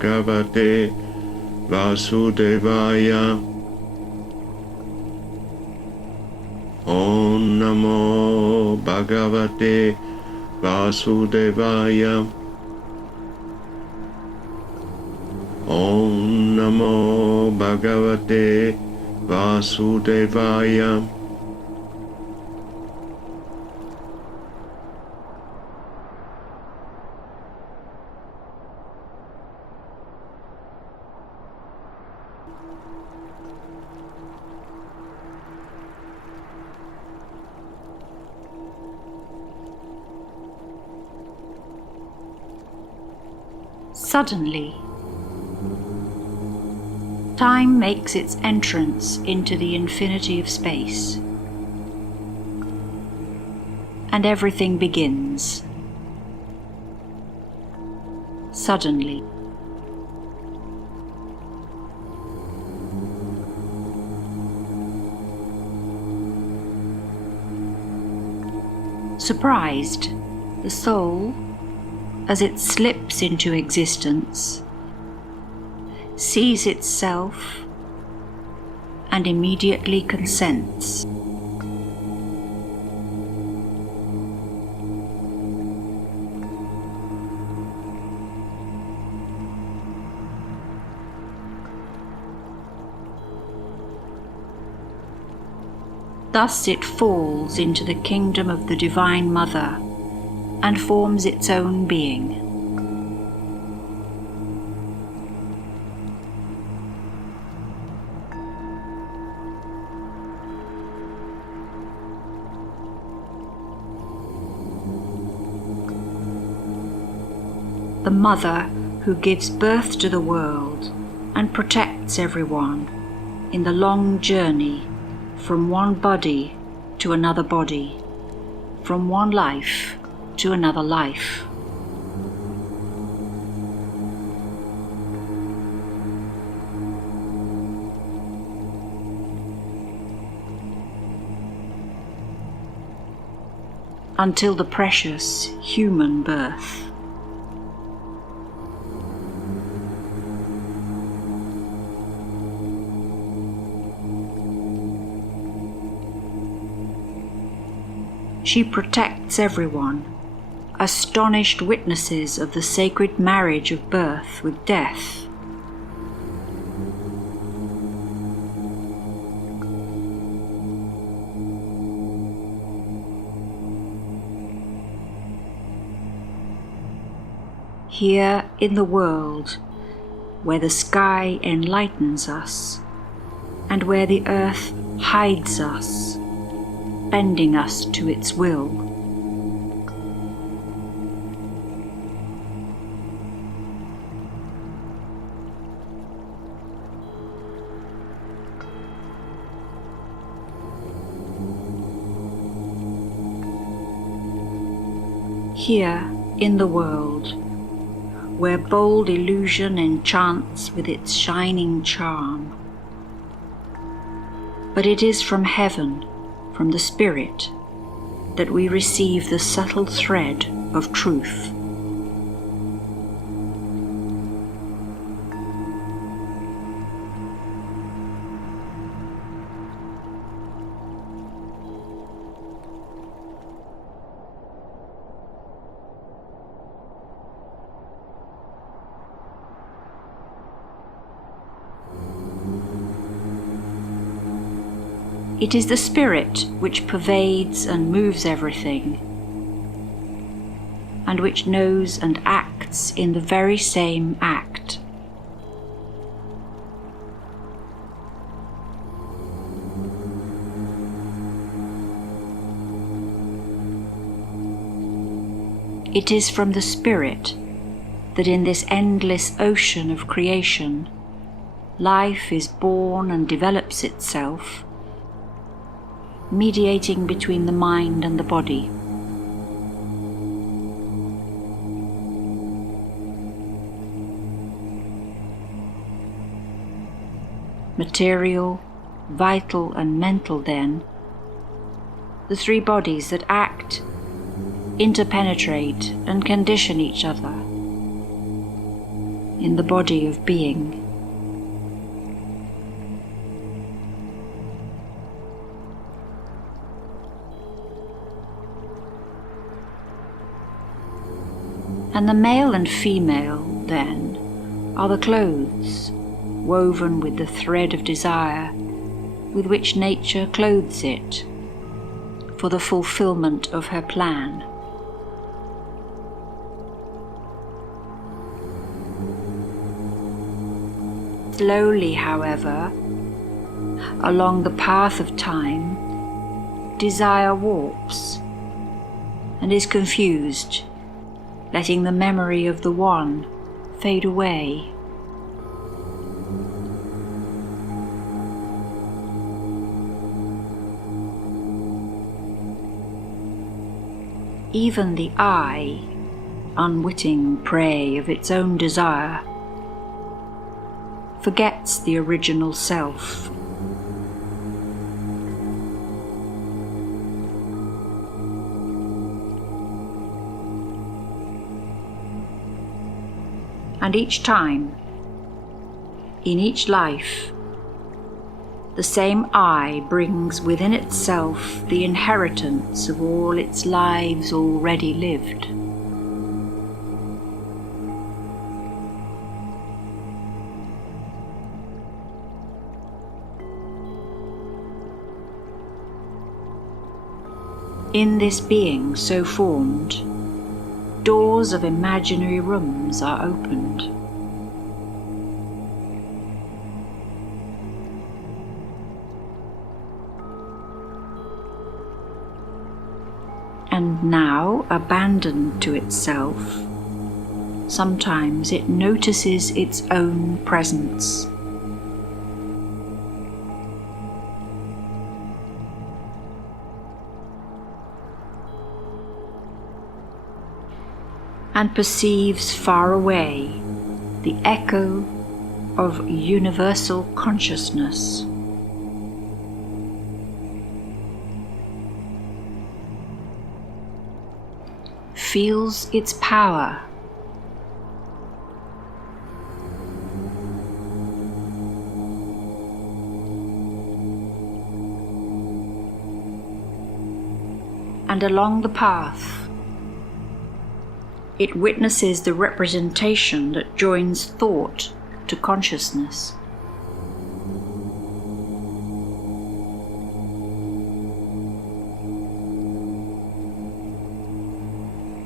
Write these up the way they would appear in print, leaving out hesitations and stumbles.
Bhagavate Vasudevaya. Om Namo Bhagavate Vasudevaya. Om Namo Bhagavate Vasudevaya. Suddenly, time makes its entrance into the infinity of space, and everything begins. Suddenly. Surprised, the soul, as it slips into existence, sees itself and immediately consents. Thus it falls into the kingdom of the Divine Mother and forms its own being. The Mother who gives birth to the world and protects everyone in the long journey from one body to another body, from one life to another life. Until the precious human birth. She protects everyone, astonished witnesses of the sacred marriage of birth with death. Here in the world, where the sky enlightens us, and where the earth hides us, bending us to its will. Here in the world, where bold illusion enchants with its shining charm, but it is from heaven, from the Spirit, that we receive the subtle thread of truth. It is the Spirit which pervades and moves everything, and which knows and acts in the very same act. It is from the Spirit that in this endless ocean of creation, life is born and develops itself, mediating between the mind and the body. Material, vital and mental then, the three bodies that act, interpenetrate and condition each other, in the body of being. And the male and female, then, are the clothes, woven with the thread of desire, with which nature clothes it, for the fulfillment of her plan. Slowly, however, along the path of time, desire warps and is confused, letting the memory of the one fade away. Even the I, unwitting prey of its own desire, forgets the original self. And each time, in each life, the same I brings within itself the inheritance of all its lives already lived. In this being so formed, doors of imaginary rooms are opened. And now, abandoned to itself, sometimes it notices its own presence. And perceives far away the echo of universal consciousness. Feels its power. And along the path, it witnesses the representation that joins thought to consciousness.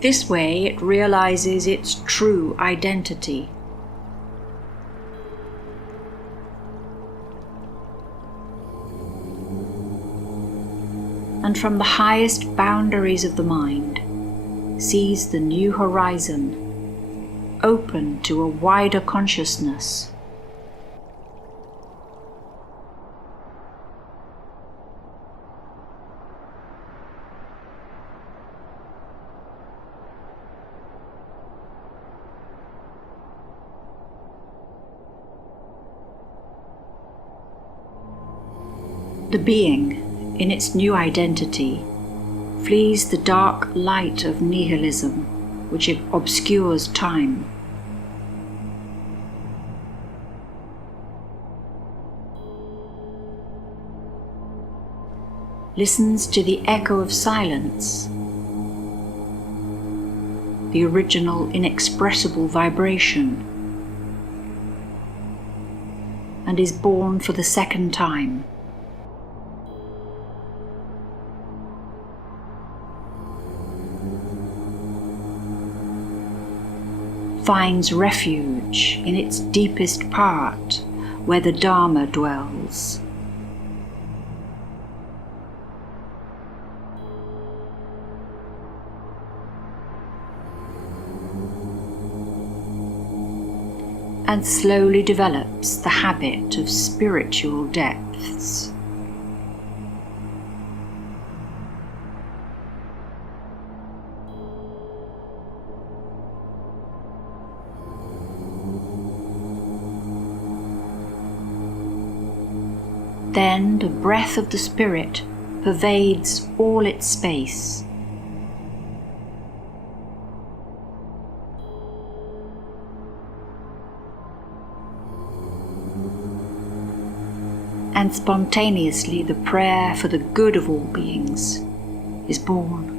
This way it realizes its true identity. And from the highest boundaries of the mind, sees the new horizon, open to a wider consciousness. The being, in its new identity, flees the dark light of nihilism, which obscures time. Listens to the echo of silence, the original inexpressible vibration, and is born for the second time. Finds refuge in its deepest part, where the Dharma dwells. And slowly develops the habit of spiritual depths. Then the breath of the Spirit pervades all its space. and spontaneously the prayer for the good of all beings is born.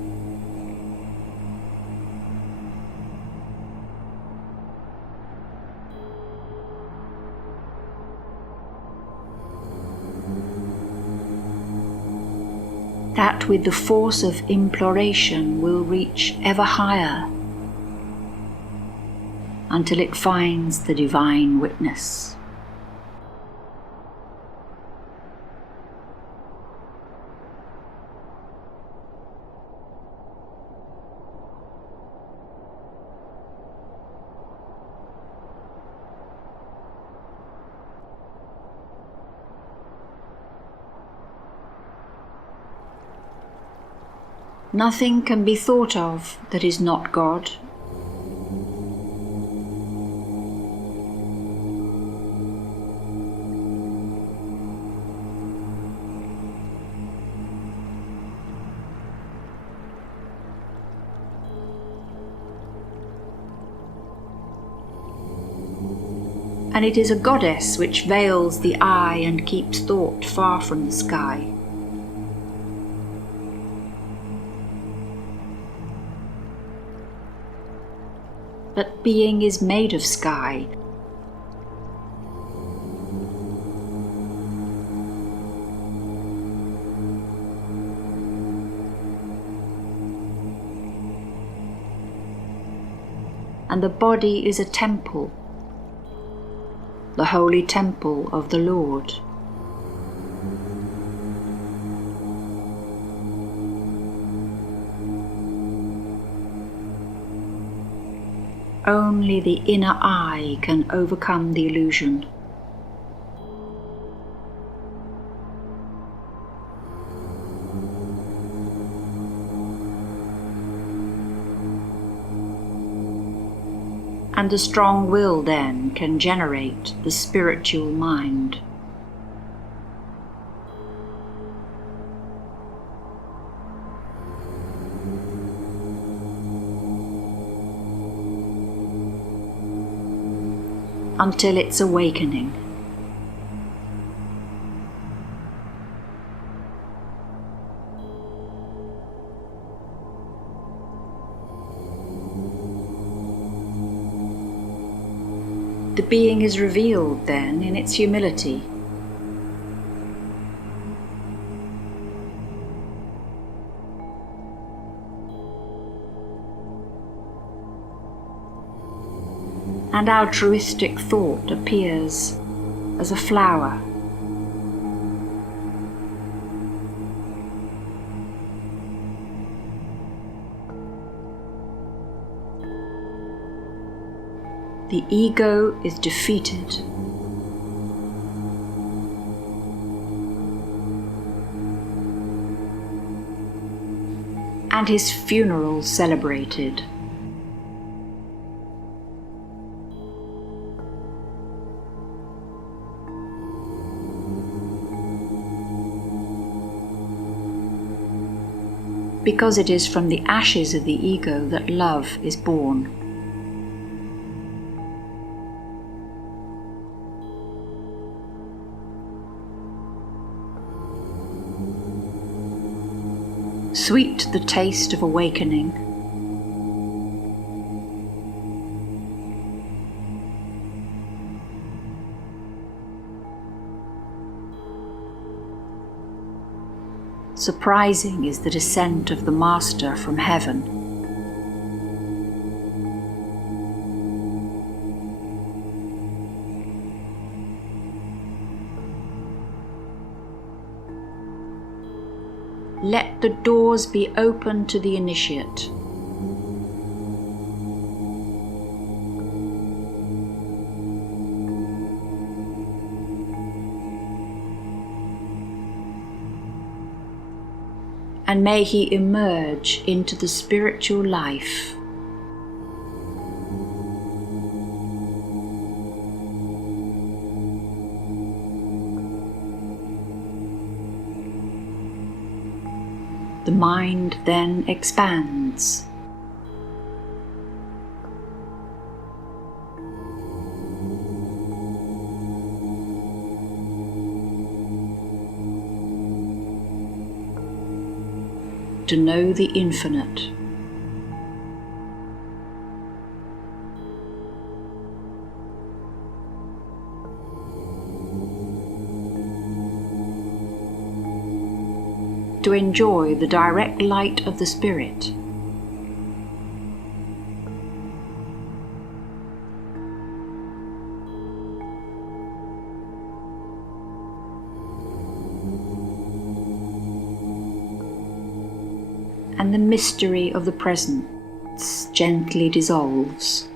That with the force of imploration will reach ever higher until it finds the divine witness. Nothing can be thought of that is not God. And it is a goddess which veils the eye and keeps thought far from the sky. But being is made of sky. And the body is a temple, the holy temple of the Lord. Only the inner eye can overcome the illusion. And the strong will then can generate the spiritual mind. Until its awakening. The being is revealed then in its humility. And altruistic thought appears as a flower. The ego is defeated. And his funeral celebrated. Because it is from the ashes of the ego that love is born. Sweet the taste of awakening. Surprising is the descent of the Master from heaven. Let the doors be open to the initiate. And may he emerge into the spiritual life. The mind then expands. to know the infinite. To enjoy the direct light of the Spirit. And the mystery of the presence gently dissolves.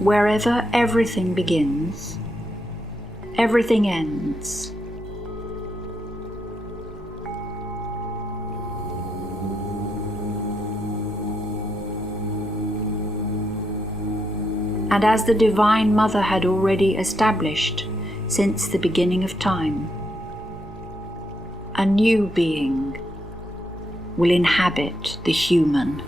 Wherever everything begins, everything ends. And as the Divine Mother had already established since the beginning of time, a new being will inhabit the human.